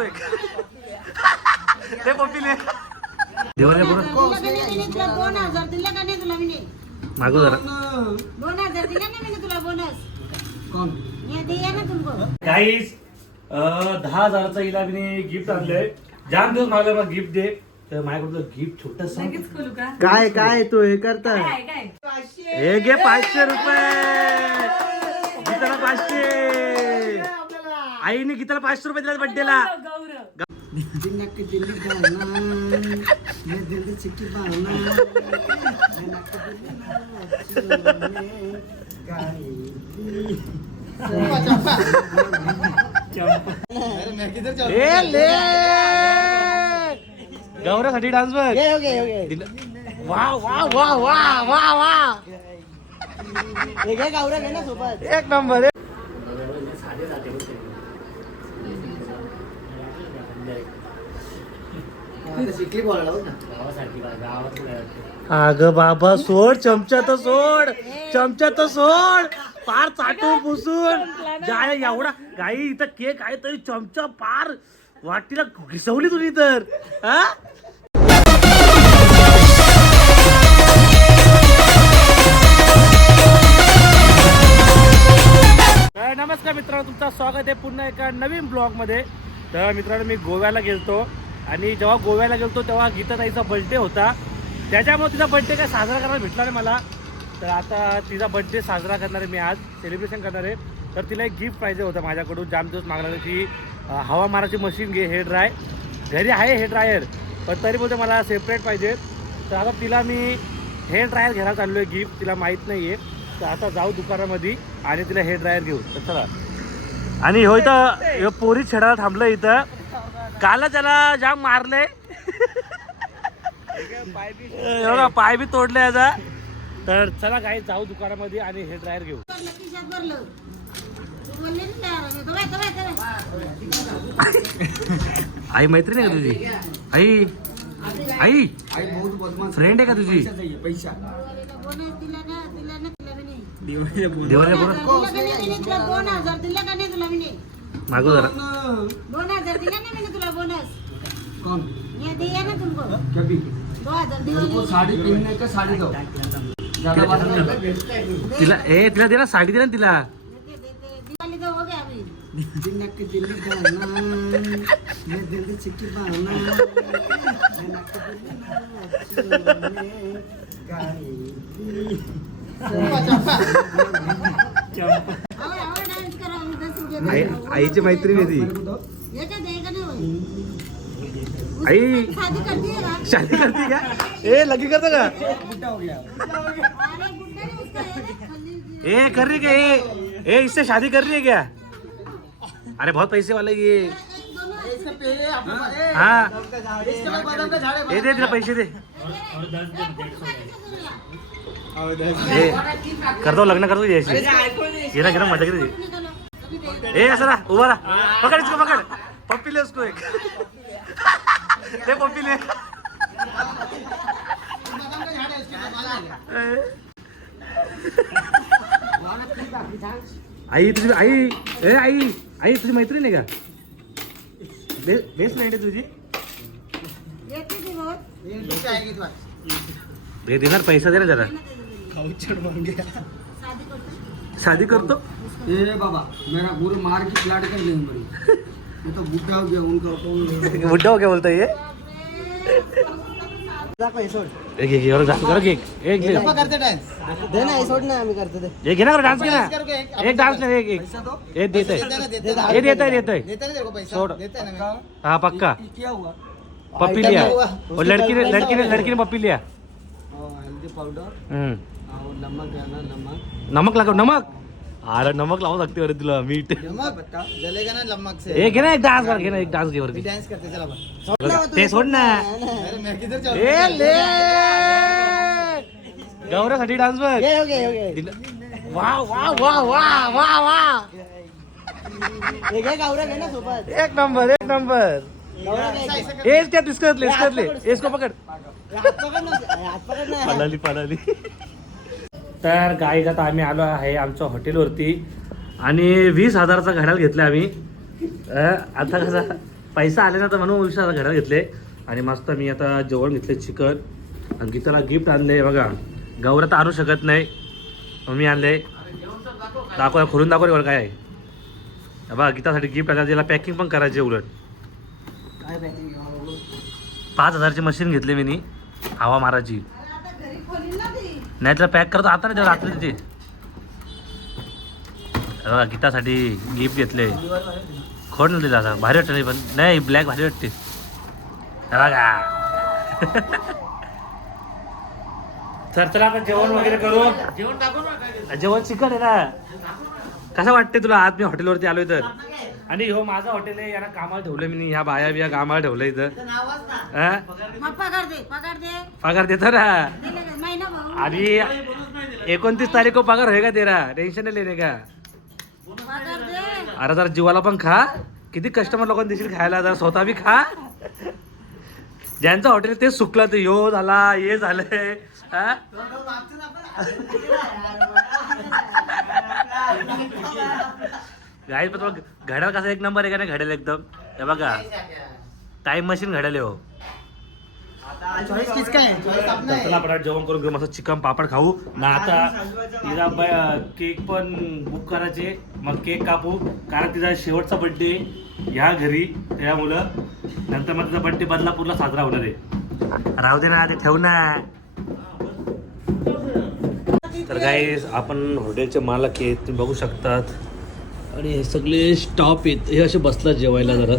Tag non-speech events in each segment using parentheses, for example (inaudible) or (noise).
एक ते पप्पीले देवाला बरोबर दिला का नाही तुला दोन हजार दिला का नाही तुला मी मागो जरा. दोन हजार दिला ना मी तुला बोनस मी दिया ना तुमको. गाईस दहा हजाराचा मी गिफ्ट आणलंय. जाम दिवस मागला मला गिफ्ट दे. तर माझ्याकडून गिफ्ट छोटस. लगेच खोलू का? काय काय तू हे करता? काय काय हे घे पाचशे रुपये. पाचशे. आईने गीताला पाचशे रुपये दिला बड्डेला गौरासाठी डान्स बघ. वा वा वा वा वा वा गावरा घे अग बाबा सोड चमचा तर सोड चमचा तर सोड. पार चाटून पुसून. जाय एवढा गाई इथं केक आहे तरी चमचा पार वाटीला घिसवली तुझी तर. हा? नमस्कार मित्रांनो तुमचं स्वागत आहे पुन्हा एका नवीन ब्लॉगमध्ये. तर मित्रांनो मी गोव्याला गेलतो. आणि जेव्हा गोव्याला गेलतो तेव्हा गीताताईचा बर्थडे होता. त्याच्यामुळे तिचा बर्थडे काय साजरा करायला भेटला नाही मला. तर आता तिचा बर्थडे साजरा करणार आहे मी आज. सेलिब्रेशन करणार आहे. तर तिला एक गिफ्ट पाहिजे होतं माझ्याकडून. जाम दिवस मागणार की हवा माराची मशीन घे हेअर ड्राय घरी आहे हेअर ड्रायर पण तरी बोलते मला सेपरेट पाहिजे. तर आता तिला मी हेअर ड्रायर घ्यायला चाललो आहे गिफ्ट तिला माहीत नाही आहे तर आता जाऊ दुकानामध्ये आणि तिला हेअर ड्रायर घेऊ. तर चला. आणि हो इथं पोरी छेडायला थांबलं इथं. काल त्याला जाम मारले बघा पाय बी तोडले याचा तर चला काही जाऊ दुकानामध्ये आणि हेअर ड्रायर घेऊ. आई मैत्रीण आहे का तुझी आई आई फ्रेंड आहे का तुझी पैसा दिवाळीला दिला दिला तुला दिला तुला दिला तुला. मागो जरा. दोन हजार दिला ना मी तुला बोनस कौन मी दिया ना तुमको. कभी दो हजार मेरे को दिवाली साड़ी पहनने का साड़ी दो? ज्यादा बात नहीं कर तिला ए तिला दे ना साडी दे ना तिला. देते, देते. दिवाली तो हो गया अभी दिनक दिल दिल बाना दिनक आवड आवड डान्स करा आम्ही दस रुपये आई. आईची का नाही होत? आई. शादी करती है का? का ए लगी करता का? है ए कर रही क्या ए ए इससे शादी कर रही है क्या? अरे बहुत पैसे वाले ये. हाँ. ए दे तिला पैसे दे. कर दो लग्न कर दो जैसे ये ना गिरा मजा कर ए असं ना उभा राहा. पकड इसको पकड. पप्पी ले उसको एक. दे पप्पी ले आई तुझी आई. ए आई आई तुझी मैत्रीण आहे का? बेस्ट फ्रेंड आहे तुझी. हे देणार पैसा दे ना जरा. शादी करतो शादी करतो? ए बाबा मेरा गुरु मार की प्लाट कर लेंगे बड़ी (laughs) मैं तो बुढ़ा हो गया उनका तो (laughs) बुड्ढा हो क्या बोलता ये? एक एक एवढं डान्स करो एक एक दे करते डांस दे ना सोड ना आम्ही करते ते। एक घे ना डान्स घे ना एक डान्स एक एक एक। देत आहे ये देत। आहे देत आहे देते। ना तेरे को पैसा। छोड़ देते हैं ना हाँ पक्का। क्या हुआ? पप्पी लिया। और लड़की ने लड़की ने लड़की ने पप्पी लिया। हल्दी पाउडर हम्म। और नमक है ना नमक। नमक लागो नमक। अरे नमक लावू लागते अरे तुला मीठ. नमक? बता जलेगा ना नमक से. एक घे ना एक डान्स कर घे ना एक डान्स घे वरती डांस करते चला बा ते सोड ना. अरे मैं किधर चल ए ले. गौरासाठी डान्स बघ. वा वा वा वा वा वा एक नंबर एक नंबर. ए क्या डिस्कस ले डिस्कस ले. इसको पकड. पलाली. तर गाईज आता आम्ही आलो आहे आमच्या हॉटेलवरती आणि वीस हजाराचा घड्याळ घेतला आम्ही. आता कसा पैसा आले ना तर म्हणून विषय आता घरात घेतले. आणि मस्त मी आता जेवण घेतले चिकन. आणि गीताला गिफ्ट आणले बघा. गौरव तर आणू शकत नाही. मग मी आणले दाखवा खोलून दाखव रे काय आहे. बघा गीतासाठी गिफ्ट आला त्याला पॅकिंग पण करायचे उलट. पाच हजारची मशीन घेतली मी हवा मारायची अरे आता घरी खोलील ना ती नाही तर पॅक करतो. आता नाही रात्री ते गीतासाठी गिफ्ट घेतले. खोड नाही दिला आता भारी वाटतं नाही पण नाही ब्लॅक भारी वाटते. बघा. तर चला आता जेवण वगैरे करू. जेवण जेवण चिकन आहे ना. कसं वाटते तुला? आज मी हॉटेलवरती आलोय तर. आणि हो माझं हॉटेल आहे यांना कामाला ठेवलं मी. ह्या बाया बिया कामाला ठेवलं इथं. हा? मग पगार दे पगार दे. पगार देतो ना. दिले का? महिना भाऊ. आणि एकोणतीस तारीख को पगार होएगा तेरा? टेन्शन नाही लेने का? पगार दे. अरे जरा जीवाला पण खा. किती कस्टमर लोकांना देशील खायला? जरा स्वतः बी खा. ज्यांचं हॉटेल ते सुकलं ते यो झाला हे झालंय हा? गाई पण घड्याळ कसा एक नंबर आहे का नाही? घड्याळ एकदम. हे बघा. टाइम मशीन घड्याळ आहे हो. है है चला जेवण करून घेऊ. मस्त चिकन पापड खाऊ. ना आता तिला केक पण बुक करायचे. मग केक कापू. कारण तिचा शेवटचा बर्थडे ह्या घरी. त्यामुळं नंतर मग तिचा बर्थडे बदलापूरला साजरा होणार आहे. राहू दे ना ते ठेवू ना. तर काही आपण हॉटेलचे मालक आहेत. तुम्ही बघू शकतात. आणि हे सगळे स्टॉप आहेत हे असे बसतात जेवायला जरा.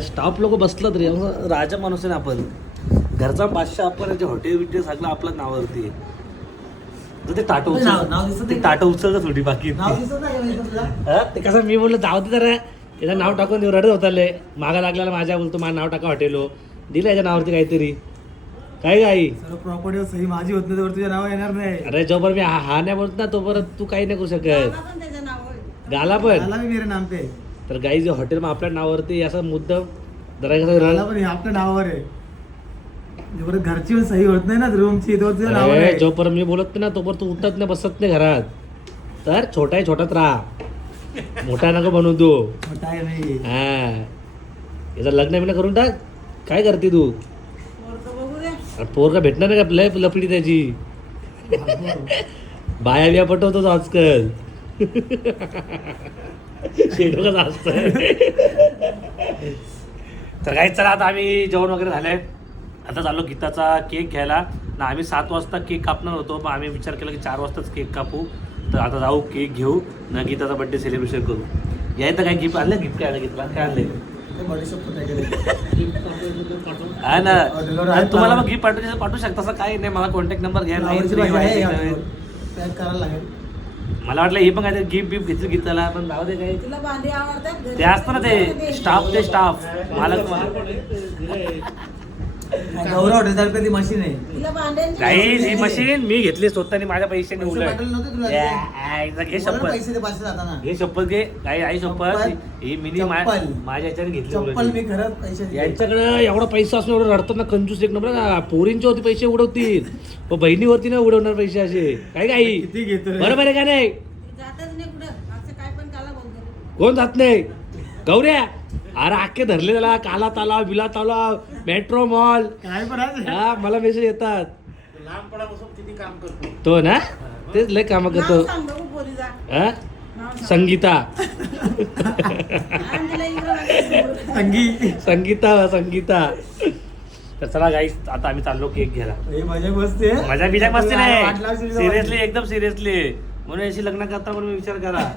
स्टाफ लोक बसलात रे. राजा माणूस आहे ना आपण. घरचा बादशाह आपण जे हॉटेल बिटेल सगळं आपल्या नावावरती आहे. तर ते ताटं उचल ते थोडी बाकी. हा? ते कसं मी बोललो जाऊ दे जरा. याचं नाव टाकून देऊ रडत होताले. मागा लागल्याला माझ्या बोलतो माझं नाव टाका हॉटेल दिलं याच्या नावावरती काहीतरी. काय काही सर्व प्रॉपर्टी सही माझी होत नाही तर तुझ्या नाव येणार नाही. अरे जोपर्यंत मी हा हा नाही बोलत ना तोपर्यंत तू काही नाही करू शकत. पण. गाला पण. मला भी मेरे नाम पे. तर गाई जे हॉटेल मग आपल्या नावावरती जरा मला कसं पण हे आपल्या नावावर आहे. जोपर्यंत घरची पण सही होत नाही ना रूमची तो तुझ्या नावावर अरे, आहे. जोपर्यंत मी बोलत नाही ना तोपर्यंत तू उठत नाही बसत नाही घरात. तर छोटा आहे छोटाच राहा. मोठा नको बनवू तू. मोठा आहे हा. याचं लग्न बिग्न करून टाक. काय करते तू? पोरगं बघू दे. अरे पोरका भेटणार नाही का? लय लपडी त्याची. (laughs) बाया बिया पटवतोच आजकाल. असतं तर काही चला आता आम्ही जेवण वगैरे झालंय. आता चाललो गीताचा केक घ्यायला. ना आम्ही सात वाजता केक कापणार होतो. पण आम्ही विचार केला की चार वाजताच केक कापू. तर आता जाऊ केक घेऊ. ना गीताचा बड्डे सेलिब्रेशन करू. यायचं काय गिफ्ट आणलं गिफ्ट काय आणलं गीतला काय आणलंय? हा ना. आणि तुम्हाला मग गिफ्ट पाठवू पाठवू शकता असं काही नाही. मला कॉन्टॅक्ट नंबर घ्या. नाही three five six seven. Pack करायला लागेल. मला वाटलं ही पण काय गिफ्ट बिफ्ट घेतली गीताला पण जाऊ दे काय तुला बांधे आवडतात? ते असतं ना ते स्टाफ ते स्टाफ मालक (laughs) गौरव हॉटेल ती मशीन आहे. तिला भांड्यांची काही ही मशीन मी घेतली स्वतःने माझ्या पैशाने पैसे उलट. पाठवले नव्हते तुला? या, आईचा घे बोला ना शपथ. पैसे ते पाचशे जाताना. घे शपथ घे. काही आई शपथ. चप्पल. ही मिनी चप्पल. माझ्या याच्याने घेतली चप्पल उलट. मी खरंच पैसे दिले. यांच्याकडे एवढा पैसा असणं एवढं रडतात ना कंजूस एक नंबर ना पोरींच्या वरती पैसे उडवतील. पण बहिणीवरती नाही उडवणार पैसे असे. काय काही किती घेतो रे? बरोबर आहे का नाही? जातच नाही कुठं. असं काय पण काला बोलतो कोण जात नाही? गौऱ्या अरे आखे धरले त्याला काला तलाव बिला तलाव मेट्रो मॉल. काय हा मला मेसेज येतात. तो ना? तेच लय काम करतो. सांग बघू पोरीचा हा? नाव सांग. संगीता. आणि तिला इकडं वाटतं. संगी. संगीता संगीता. तर चला गाईस आता आम्ही चाललो केक घ्यायला. हे मजा बिजा मस्ती नाही. सिरियसली एकदम सिरियसली म्हणून याशी लग्न करता म्हणून विचार करा.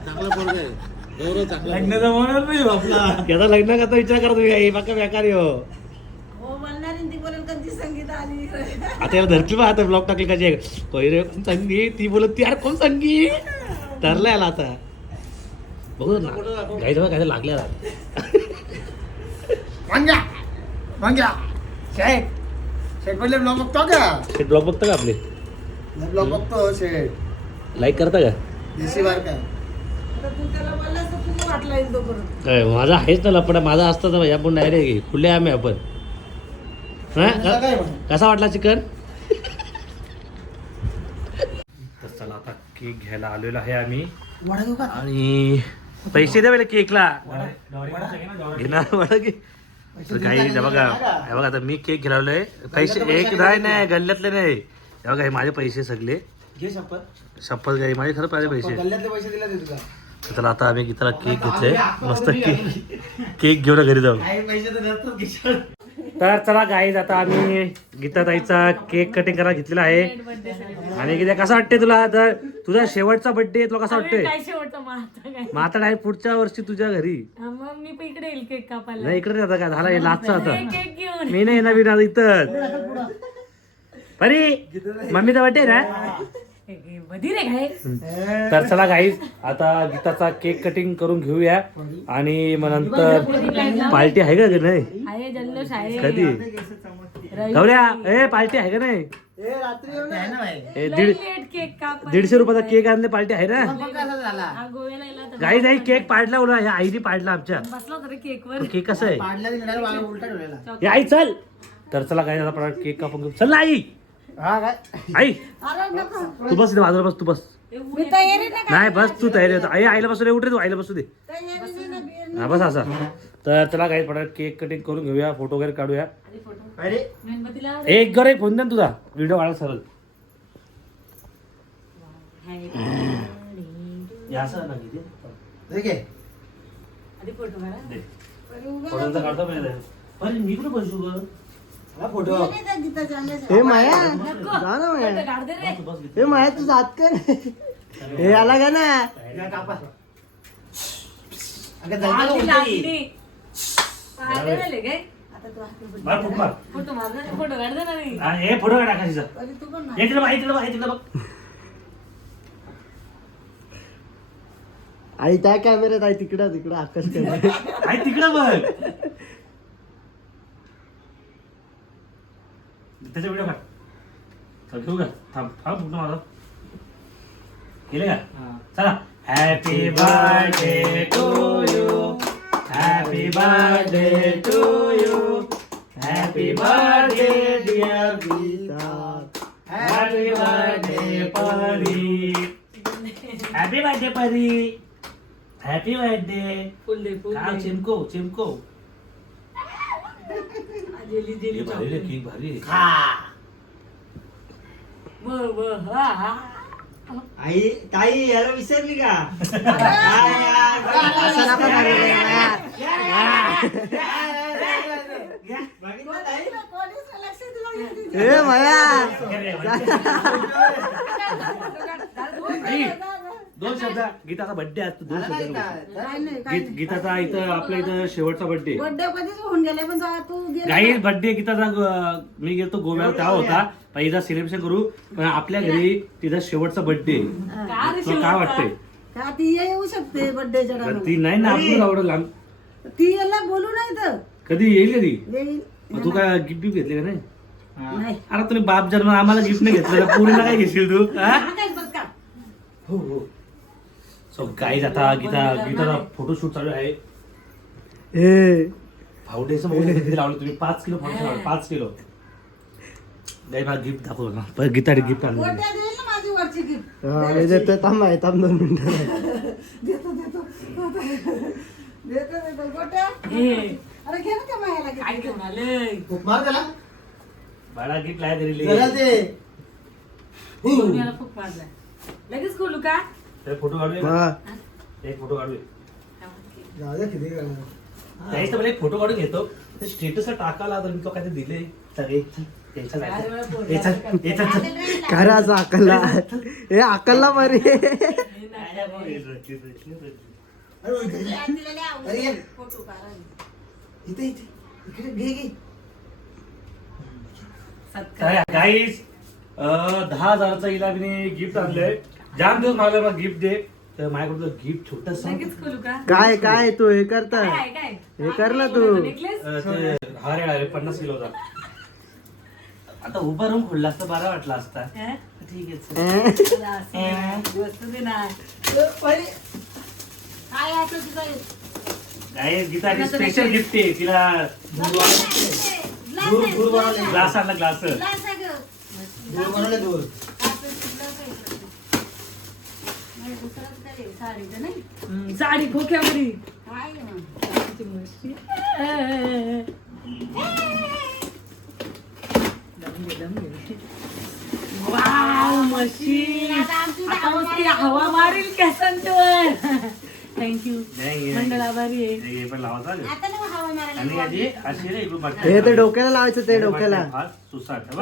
लग्न जमवणार नाही आपला. याचा लग्न करता विचार करा तुम्ही काही बाका बेकारी हो हो बोलणार आणि ती बोलेल कधी संगीत आली आता याला धरली बा आता ब्लॉग टाकली का जे? रे कोण संगी ती बोलत ती यार कोण संगी धरला याला आता. बघू ना गाई जवळ काय लागल्या वांग्या वांग्या. शेट शेट पहिले ब्लॉग बघतो का? शेट ब्लॉग बघता का आपले? ब्लॉग बघतो शेट लाईक करता का? देशी बार का आता तू त्याला बोललास तर तुझं वाटला येईल तो परत काय माझा आहेच ना लपडा माझा असतं तर आपण डायरेक्ट खुले आम्ही आपण? काय? कसा वाटला चिकन? तर चला आता केक घ्यायला आलेलो आहे आम्ही. वडा घेऊ का? आणि पैसे द्या पहिले केकला. घेणार वडा घे तर काही हे बघा हे बघा आता मी केक घेलावलोय पैसे एक नाही नाही गल्ल्यातले नाही. हे बघा हे माझे पैसे सगळे. घे शपथ. शपथ गाई माझे खरं पाहिजे पैसे. गल्ल्यातले पैसे दिले तुला. तर चला आता आम्ही गीताला केक घेतले मस्त केक केक घेऊन घरी जाऊ. तर. तर चला गाईज आता आम्ही गीता ताईचा केक कटिंग करायला घेतलेला आहे. आणि गीता कसा वाटते तुला? तर तुझा शेवटचा बर्थडे तुला कसा वाटतोय? मग आता नाही पुढच्या वर्षी तुझ्या घरी. मग मी पण इकडे येईल केक कापायला. नाही इकडे आता काय झाला हे आता. केक घेऊन. मी नाही नवीन आता इथं. परी मम्मीचा बर्थडे ना बधी रे तर चला गाईज आता गीताचा केक कटिंग करून घेऊया. आणि मग नंतर पार्टी आहे का ग नाही? आहे जल्लोष आहे. कधी? गौऱ्या ए पार्टी आहे का नाही? ए दीड केक काप दीडशे रुपयाचा केक आणले पार्टी आहे ना? हा, गोव्याला गेला होता. गाई नाही केक पाडला उडा ह्या आईने पाडला आमच्या. बसला होता रे केक वर. तो केक कसं आहे? पाडला निघाला वागा उलटा ठेवलेला. ए, आई चल. तर चला काय आता केक कापून घेऊ. चल ना आई! हा काय? आई. अरे नको. तू बस इथे बाजूला बस तू बस. मी तयारी नाही नाही बस तू तयारी होता आई आईला बसू दे उठ रे तू आईला बसू दे. तयारी नाही. हा बस असा. तर चला काही पडा केक कटिंग करून घेऊया फोटो वगैरे काढूया. अरे एक घर एक फोन द्या ना तुझा. व्हिडिओ काढा सरळ. या असं ना किती? ठीक आहे आधी फोटो काढा. दे. फोटोचा काढतो. अरे मी कुठे बसू ग फोटो. हे माया जा ना तू. हे माया जात कर हे आला का ना? या कापा. अगं आधी जायचं लागली. पाहते झाले काय आता तू हात वर मार फुट मार. फोटो माझा फोटो काढ दे ना रे हा, फोटो काढा आकाशीचा अरे तू पण तिकडे बघ तिकडे बघ तिकडे बघ. आई त्या कॅमेऱ्यात आहे तिकडं तिकडं आकाश कॅमेरा. आई तिकडे बघ. त्याचा व्हिडिओ काढ चल ठेवू का थांब थांब फुटणं माझा गेले का चला happy birthday to you happy birthday to you happy birthday dear happy birthday Pari happy birthday Pari happy birthday फुल दे फुल काय दे चिमको चिमको जेली जेली भारी रे केक भारी बर बर हा हा आई ताई याला विसरली का असं नका करू रे माया. कोणीच लक्ष दिलं नाही. हे माया दोन शब्द गीताचा बर्थडे असतो दोन शब्द गीत गीताचा इथं आपल्या इथं शेवटचा बर्थडे बर्थडे कधीच होऊन गेले पण जा तू गेला काही बर्थडे गीताचा अं, मी गेलो गोव्याला तेव्हा होता. पहिला सेलिब्रेशन करू. पण आपल्या घरी तिचा शेवटचा बर्थडे का रे तुला काय वाटतंय? का ती येऊ शकते बर्थडेच्या पण ती नाही ना आपण आवडत लांब. ती याला बोलू नाही तर कधी येईल कधी? येईल. मग तू काय गिफ्ट बिफ्ट घेतले का नाही? नाही. अरे तुला बाप जन्म आम्हाला गिफ्ट नाही घेतलं पूर्ण काय घेशील तू? हा? हा काय बघ का? हो हो. सो गाईज आता गीता गीताचा फोटोशूट चालू आहे. हे फाउंडेशन वगैरे किती लावलं तुम्ही? पाच किलो फाउंडेशन लावलं पाच किलो. गाई मला गिफ्ट दाखव ना. पण गीता गिफ्ट आणलं. गोट्या देईल ना माझी वरची गिफ्ट हा, मी देतोय थांब आहे थांब दोन मिनिटं. देतो देतो. देतो देतो. गोट्या? हे अरे घे ना त्या मायाला काय gift. घेऊन आले खूप मार त्याला. बाळा गिफ्ट लाय तरी जरा ते खूप मारलाय? लगेच खोलू का? फोटो काढूया हा. एक फोटो काढूया जाऊ दे किती वेळा. त्याचा मला एक फोटो काढून घेतो ते स्टेटस टाकायला तर मी तो काय ते दिले सगळे. खरं असं अकलला हे अकलला बरी अरे ओय, घरी. आणि तिला लय आवडतं. अरे ये. फोटो काढा. इथे इथे इकडे घे घे सत्कार गाईज दहा हजाराचा मी गिफ्ट आणलंय जाम दिवस मागला मला गिफ्ट दे. तर माझ्याकडून गिफ्ट छोटस लगेच खोलू का? काय काय तू हे करता? काय काय हे कर ना तू. नेकलेस हार आहे पन्नास किलोचा आता उभा राहून खोलला असता बरा वाटला असता. ठीक आहे चल. हे? वस्तू दे ना. काय आहे तुझं? गीताची स्पेशल गिफ्ट आहे तिला ग्लास दूर आहे, दूर ग्लास बनवले आहे. ग्लास आणला ग्लास. दूर बनवले दूर ग्लास आहे, ग्लास आहे. दुसरंच काही साडीचं नाही हम्म, साडी खोक्यावरी काय मग? किती मस्ती. ए, दम घे, दम घे. वाव, मशीन आता आमची आता हवा मारील केसांच्यावर थँक्यू नाही, मंडळ आभारी हे हे ते. डोक्याला लावायचं ते डोक्याला.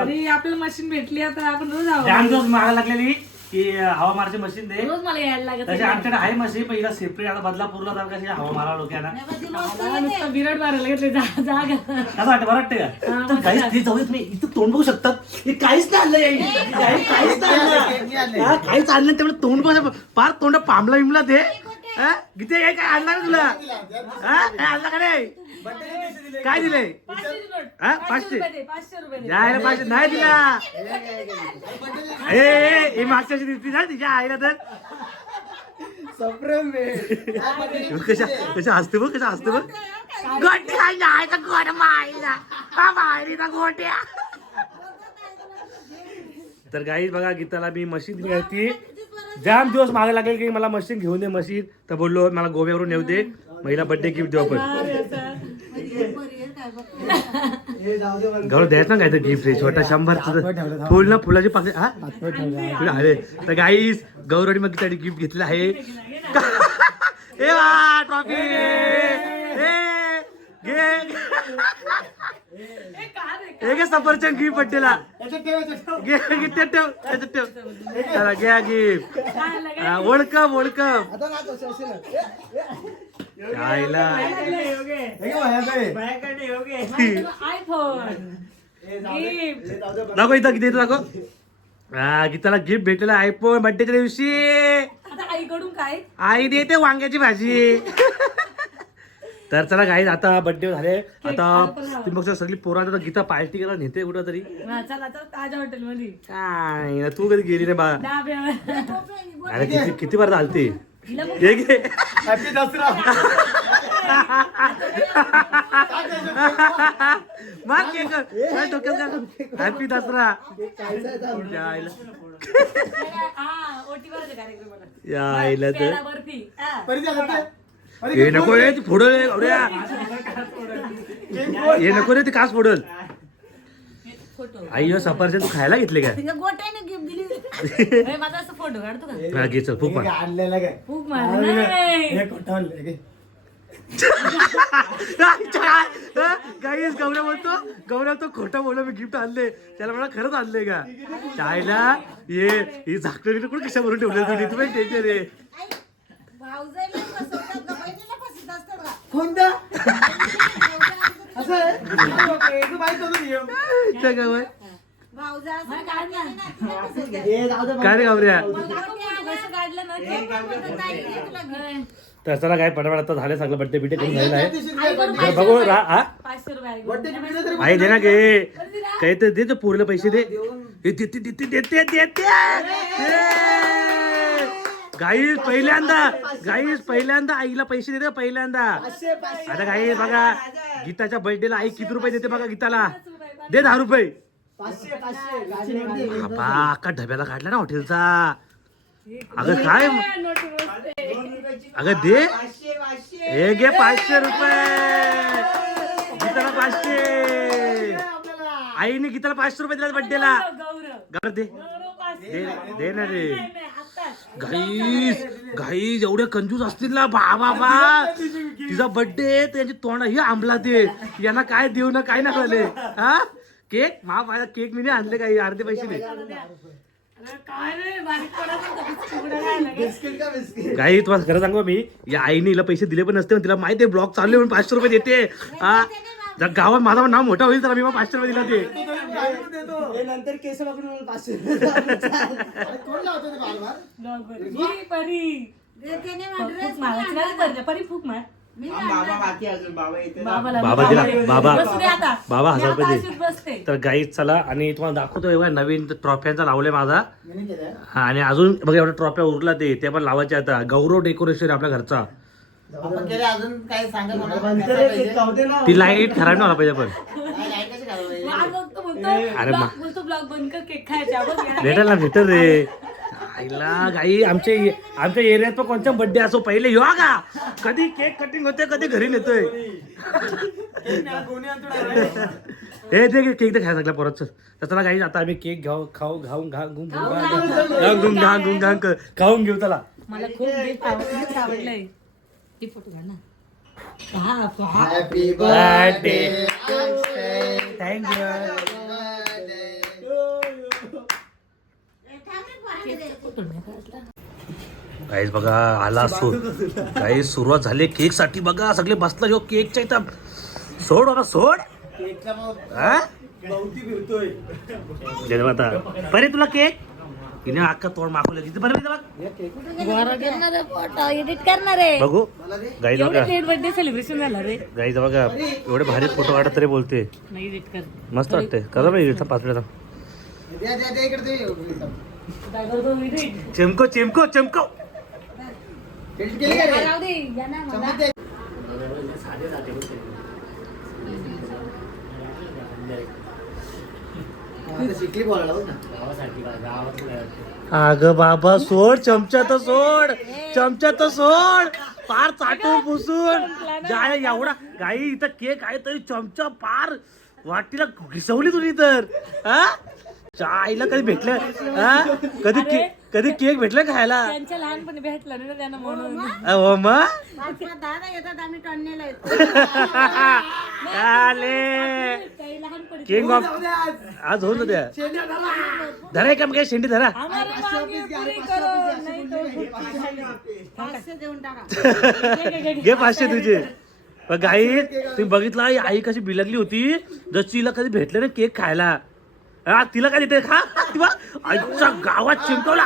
अरे आपल्याला मशीन भेटली आता आपण रोज हवा मागा लागलेली. की हवा मारची मशीन दे. रोज मला यायला लागत तशी. आमच्याकडे आहे मशीन पहिला सेपरेट आता बदलापूरला जाऊ कशी हवा मारा डोक्याला? मला. नुसतं बिरड मारायला घेतले जा जागा कसं वाटतं बरं वाटतं का? हा, तर काहीच. ते जाऊ देत मी इथं तोंड बघू शकतात. हे काहीच नाही आणलं काहीच नाही आणलं हा, काहीच आणलं नाही, त्यामुळे तोंड बघ पार तोंड पांबला बिमला ते हा? किती काय काय आणला ना तुला? हा? काय आणला का नाही काय दिले. हा, पाचशे? दे, पाचशे नाही दिला. ए, ही मागच्या दिसती ना तिच्या आईला तर. कशा कशा हसते बघ कशा हसते बघ गोटी खायला गोड मायरीचा गोट्या. तर गाईज बघा गीताला मी मशीन होती जाम दिवस मागे लागेल की मला मशीन घेऊन दे मशीन. तर बोललो मला गोव्यावरून येऊ दे. महिला बर्थडे गिफ्ट देऊ आपण. घर द्यायचं ना काय तर गिफ्ट आहे छोटा शंभर फुल ना फुलाची पाकळी. हा? फुलं अरे. तर गाईस गौरवणी मग गीताने गिफ्ट घेतलं आहे. (laughs) ए वा ट्रॉफी घे. घे सफरचंद गिफ्ट बड्डेला घे घे ते ठेव त्याच्यात ठेव. चला घ्या गिफ्ट हे घे हे जाऊ दे. दाखव इथं किती दाखव हा गीताला गिफ्ट भेटलेला आयफोन बड्डेच्या दिवशी. आता आईकडून काय? आई देते वांग्याची भाजी. (laughs) तर चला गाईज आता बर्थडे झाले. आता ती मग सगळी पोरं आता गीता पार्टी करायला नेते कुठं तरी चला चला ताज्या हॉटेल काय ना, तू कधी गेली रे बा? अरे किती किती बार चालते. हे घे. हॅपी दसरा. मार केक. काय डोक्यात हॅपी दसरा. काहीच आहे थांब. या आईला हा ओटी भरायचा कार्यक्रमाला या आईला तर करते. हे नको रे ती फोडल गौऱ्या. हे नको रे ती कास फोडल. फोटो आई सफरचंद तू खायला घेतले का तिला गोट्याने गिफ्ट दिली. (laughs) माझा असं फोटो काढतो का? हे घे चल फुक मार. काय आणलेलं काय? फूक मार. नाही. हे खोटं घे. काहीच (laughs) गौरव बोलतो गौरव तो खोटं बोललो मी गिफ्ट आणले. त्याला मला खरंच आणले का? चायला ये ही झाकलं कुठे कशा भरून ठेवलं तुम्ही तुम्ही टेन्शन रे कोणता असं आहे? हे तू माहीत होतं हे? त्या गावात. हे जाऊ दे काय रे हे. तर चला काय पटापट आता झाले सगळं बड्डे बिड्डे करून झालेलं आहे बघू रुपये. रा हा पाचशे रुपये तरी आई दे ना दिला. काही तर दे पोरले पैसे दे हे देते देते देते देते गाईस पहिल्यांदा गाईस पहिल्यांदा आईला पैसे देते पहिल्यांदा. आता गाई बघा गीताच्या बर्थडेला आई किती रुपये देते बघा गीताला. दे दहा रुपये. बाबा अख्खा ढब्याला काढला ना हॉटेलचा. अगं काय. अगं दे. हे घे पाचशे रुपये. गीताला पाचशे. आपल्याला आईने गीताला पाचशे रुपये दिला बर्थडेला गौरव. दे दे ना रे. गाईस गाईस एवढे कंजूस असतील ना बा. बाबा तिचा बर्थडे त्यांची तोंड ही आंबला ते. यांना काय देऊ ना काय ना कळले. हा? केक? मा माझा केक मी नाही आणले काही अर्धे पैसे नाही काही तुम्हाला खरं सांगू मी? या आईने हिला पैसे दिले पण नसते पण तिला माहिती आहे ब्लॉग चालले म्हणून पाचशे रुपये देते. हा? जर गावात माझा नाव मोठा होईल तर मी मग पाचशे रुपये दिला ते हे नंतर केस पाचशे (laughs) कोण लावतो ते परी. फूक मार. आणला. बाबाला बाबा दिला, बाबा. बसू दे आता. बाबा हजार रुपये दे. अशीच बसते. तर गाईच चला आणि तुम्हाला दाखवतो एवढा नवीन ट्रॉफ्यांचा लावले माझा. मी नाही केलं. हा आणि अजून बघा एवढ्या ट्रॉफ्या उरला ते ते पण लावायचे आता गौरव डेकोरेशन आपल्या घरचा. आपण केले अजून सांगा मला ती लाइट खराब नाही पाहिजे पण अरे. भेटेल ना भेटेल रे आईला गाई आमच्या आमच्या एरियात पण कोणचा बर्थडे असो पहिले यो का कधी केक कटिंग होते कधी घरी नेतोय हे ते केक तर खायला लागला परत चला काही आता आम्ही केक घेऊ खाऊ खाऊन घा गुंग गुंग घा गुंग घांग खाऊन घेऊ चला मला खूप आवडलंय ही फोटो ना हॅपी बर्थडे थँक्यू काढला काहीच बघा आला सु काही सुरुवात झाली केकसाठी. बघा सगळे बसला जो केकच्या इथं. सोड बघा सोड. हा? दे. आता बरे तुला केक तिने अख्खा तोंड मागवलं तिथे बरं एडिट करणार आहे. बघू. गाईज एवढं बघा. लेट बर्थडे सेलिब्रेशन झालं रे. गाईज बघा एवढे भारी फोटो काढत तरी बोलते. नाही एडिट कर मस्त वाटते करा बाई इथं पाच मिनिटं द्या द्या द्या इकडे ते. काय करतो edit? चमको चमको चमको? राहू दे मला. शिकली बोलायला ना. अग बाबा सोड चमचा तर सोड चमचा तर सोड. पार चाटून पुसून. जाय एवढा गाई इथं केक आहे तरी चमचा पार वाटीला घिसवली तुझी तर. हा? आईला कधी भेटलं? हा? कधी केक कधी केक भेटलं खायला? त्यांच्या लहानपणी भेटलं ना त्यांना म्हणून. अहो मग? पाच पाच दादा येतात आम्ही टन्नेला येतो. (laughs) आले. किंग ऑफ आज होऊन द्या धरा का मग काय शेंडी धरा. हमारी मांगे पुरी करो नाही तो पाचशे देऊन टाका. (laughs) घे पाचशे तुझे. पण गाई तुम्ही बघितलं आई आई कशी बिलगली होती? जशी तिला कधी भेटलं ना केक खायला. हा, तिला काय देते? खा ती बा, आईच्या गावात चिमकवला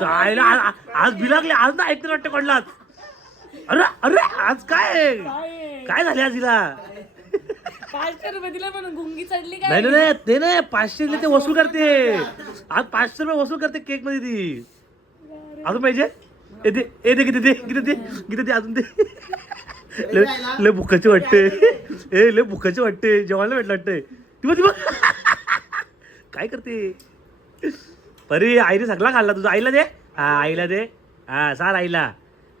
जायला आज बिलगले आज ना ऐकते वाटतं कडलाच अरे अरे आज काय? काय झाले आज तिला? पाचशे रुपये दिला म्हणून गुंगी चढली काय? नाही नाही, नाही ते नाही पाचशे दिले ते वसूल करते. आज पाचशे रुपये वसूल करते केकमध्ये ती. अजून पाहिजे? ए दे ए दे किती दे किती दे किती दे अजून दे. लय लय भुकाचे वाटते. ए लय भुकाचे वाटते. जेवायला भेटलं वाटते ती बघ ती बघ. काय करते? परी आईने सगळा खाल्ला तुझा आईला दे. हा आईला दे. हा सार आईला.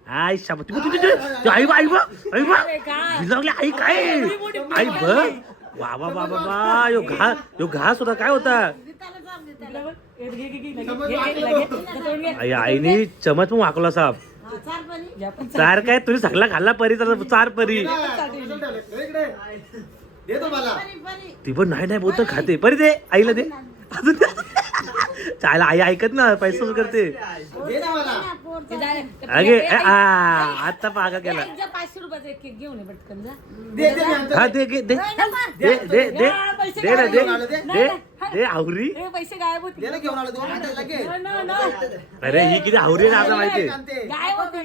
आई शाब ती बघ, ती- ती- ती- आई बा आई बा आई बा. भिजावली आई काय? आई बघ बाबा बाबा बा यो घा यो घास होता काय होता. आई आईने चमच पण वाकवला साहेब चार काय? तुम्ही सगळा खाल्ला परी तर चार परी. इकडे. दे तो मला. परी परी. ती पण नाही नाही बोलत खाते. परी दे आईला दे. अजून दे. चायला आई ऐकत ना पैसा करते. अगे आता पागा केला. पाचशे रुपयाचा एक केक घेऊन ये पटकन जा. दे दे. हा दे घे, दे. दे दे दे. दे. ना दे. दे दे. आवरी. पैसे गायब होती. अरे ही किती आवरी ना आता माहिती. गायब होती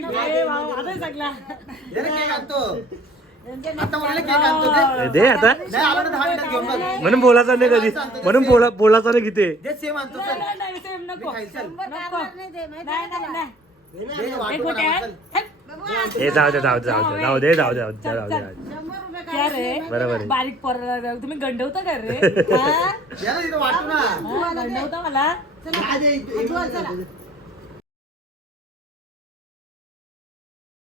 दे. आता. म्हणून बोलायचा नाही कधी. म्हणून बोला बोलायचा नाही किती हे जाऊ दे जाऊ दे जाऊ दे. जाऊ दे जाऊ दे जाऊ दे जाऊ दे बरोबर आहे. बारीक पोराला तुम्ही गंडवता का रे? (laughs) वाटू ना. गंडवता मला?